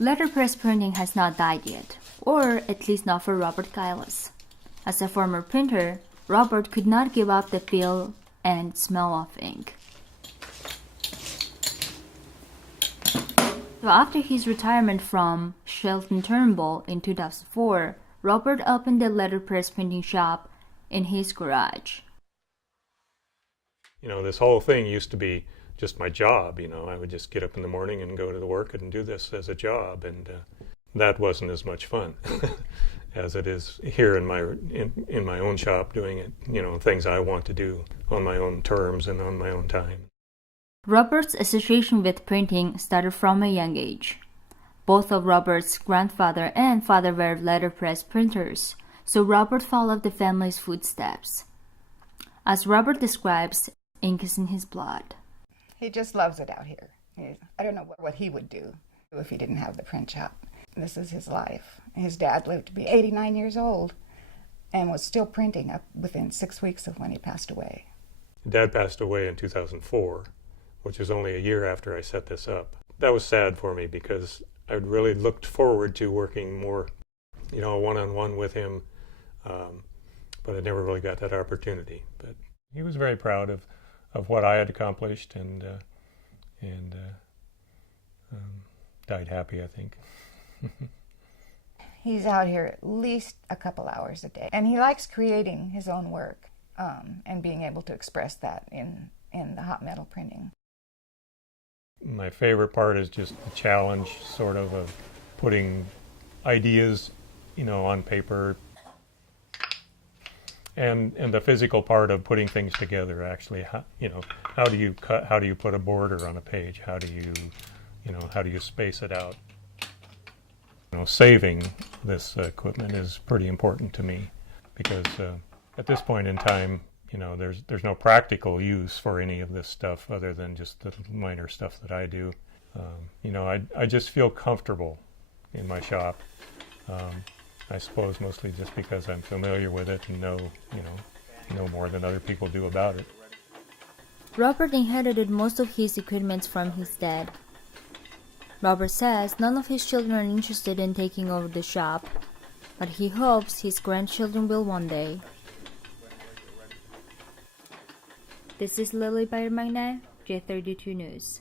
Letterpress printing has not died yet, or at least not for Robert Giles. As a former printer, Robert could not give up the feel and smell of ink. So after his retirement from Shelton Turnbull in 2004, Robert opened a letterpress printing shop in his garage. This whole thing used to be just my job. I would just get up in the morning and go to the work and do this as a job, and that wasn't as much fun as it is here in my own shop, doing it, things I want to do on my own terms and on my own time. Robert's association with printing started from a young age. Both of Robert's grandfather and father were letterpress printers, so Robert followed the family's footsteps. As Robert describes, ink is in his blood. He just loves it out here. I don't know what he would do if he didn't have the print shop. This is his life. His dad lived to be 89 years old and was still printing up within 6 weeks of when he passed away. Dad passed away in 2004, which was only a year after I set this up. That was sad for me because I really looked forward to working more, one-on-one with him, but I never really got that opportunity. But he was very proud of what I had accomplished, and died happy, I think. He's out here at least a couple hours a day, and he likes creating his own work and being able to express that in the hot metal printing. My favorite part is just the challenge, sort of putting ideas, on paper, and the physical part of putting things together. Actually, how do you cut? How do you put a border on a page? How do you space it out? Saving this equipment is pretty important to me because at this point in time, there's no practical use for any of this stuff other than just the minor stuff that I do. I just feel comfortable in my shop. I suppose mostly just because I'm familiar with it and know more than other people do about it. Robert inherited most of his equipment from his dad. Robert says none of his children are interested in taking over the shop, but he hopes his grandchildren will one day. This is LiLi Bayarmagnai, J32 News.